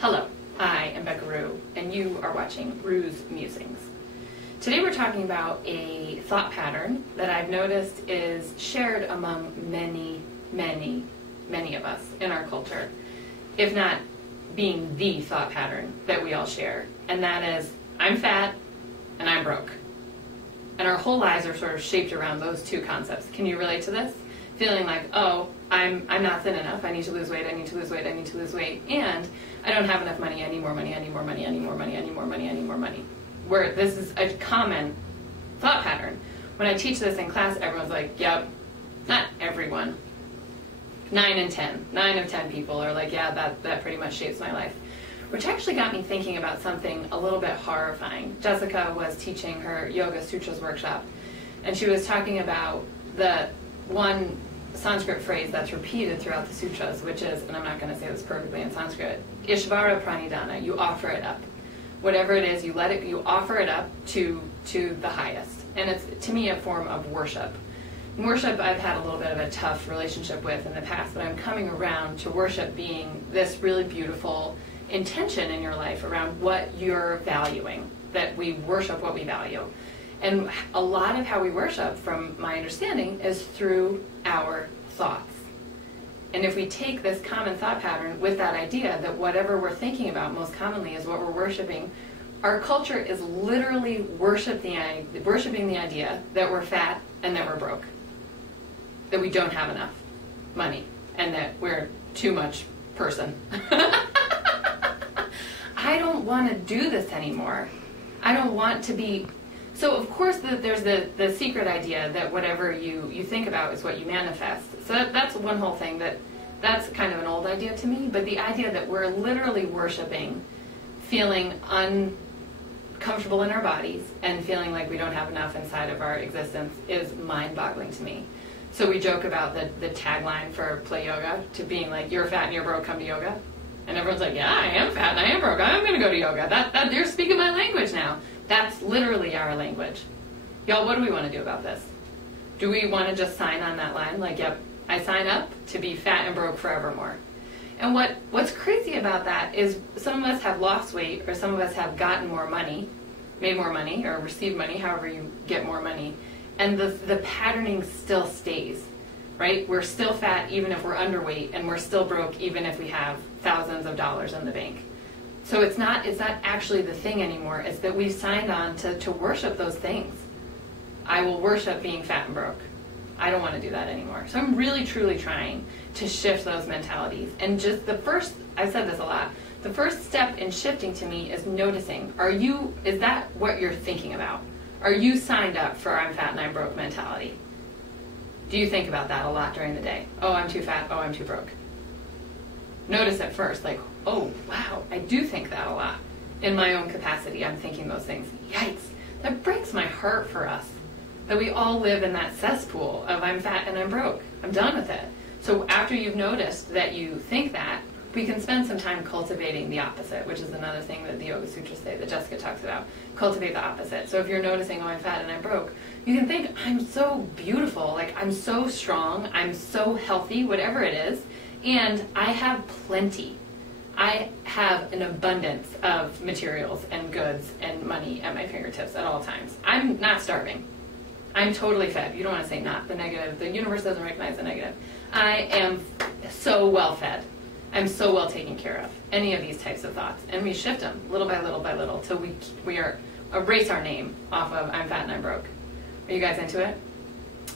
Hello, I am Becca Rue, and you are watching Rue's Musings. Today we're talking about a thought pattern that I've noticed is shared among many of us in our culture, if not being the thought pattern that we all share, and that is, I'm fat and I'm broke. And our whole lives are sort of shaped around those two concepts. Can you relate to this? Feeling like, oh, I'm not thin enough, I need to lose weight, I need to lose weight, I need to lose weight, and I don't have enough money, I need more money, I need more money, I need more money, I need more money, I need more money. Where this is a common thought pattern. When I teach this in class, everyone's like, yep, not everyone. 9 of 10 people are like, yeah, that pretty much shapes my life. Which actually got me thinking about something a little bit horrifying. Jessica was teaching her Yoga Sutras workshop, and she was talking about the one Sanskrit phrase that's repeated throughout the sutras, which is, and I'm not going to say this perfectly in Sanskrit, Ishvara Pranidhana, you offer it up. Whatever it is, you offer it up to the highest. And it's, to me, a form of worship. Worship I've had a little bit of a tough relationship with in the past, but I'm coming around to worship being this really beautiful intention in your life around what you're valuing, that we worship what we value. And a lot of how we worship, from my understanding, is through our thoughts. And if we take this common thought pattern with that idea that whatever we're thinking about most commonly is what we're worshiping, our culture is literally worshiping the idea that we're fat and that we're broke, that we don't have enough money, and that we're too much person. I don't want to do this anymore. I don't want to be... So of course there's the secret idea that whatever you think about is what you manifest. So that's one whole thing, that's kind of an old idea to me, but the idea that we're literally worshiping feeling uncomfortable in our bodies and feeling like we don't have enough inside of our existence is mind-boggling to me. So we joke about the tagline for Play Yoga to being like, you're fat and you're broke, come to yoga. And everyone's like, yeah, I am fat and I am broke, I'm going to go to yoga. That they're speaking my language now. That's literally our language. Y'all, what do we want to do about this? Do we want to just sign on that line? Like, yep, I sign up to be fat and broke forevermore. And what's crazy about that is some of us have lost weight, or some of us have gotten more money, made more money, or received money, however you get more money. And the patterning still stays, right? We're still fat even if we're underweight, and we're still broke even if we have thousands of dollars in the bank. So it's not actually the thing anymore. It's that we've signed on to worship those things. I will worship being fat and broke. I don't want to do that anymore. So I'm really, truly trying to shift those mentalities. And just I've said this a lot, the first step in shifting to me is noticing, is that what you're thinking about? Are you signed up for I'm fat and I'm broke mentality? Do you think about that a lot during the day? Oh, I'm too fat. Oh, I'm too broke. Notice at first, like, oh, wow, I do think that a lot. In my own capacity, I'm thinking those things. Yikes, that breaks my heart for us, that we all live in that cesspool of I'm fat and I'm broke. I'm done with it. So after you've noticed that you think that, we can spend some time cultivating the opposite, which is another thing that the Yoga Sutras say, that Jessica talks about. Cultivate the opposite. So if you're noticing, oh, I'm fat and I'm broke, you can think, I'm so beautiful, like I'm so strong, I'm so healthy, whatever it is, and I have plenty. I have an abundance of materials and goods and money at my fingertips at all times. I'm not starving. I'm totally fed. You don't want to say not, the negative. The universe doesn't recognize the negative. I am so well fed. I'm so well taken care of. Any of these types of thoughts. And we shift them little by little till we erase our name off of I'm fat and I'm broke. Are you guys into it?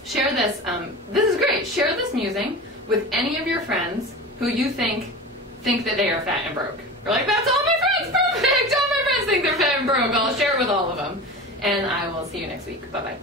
Share this. This is great. Share this musing with any of your friends who you think that they are fat and broke. You're like, that's all my friends, perfect! All my friends think they're fat and broke. I'll share it with all of them. And I will see you next week. Bye-bye.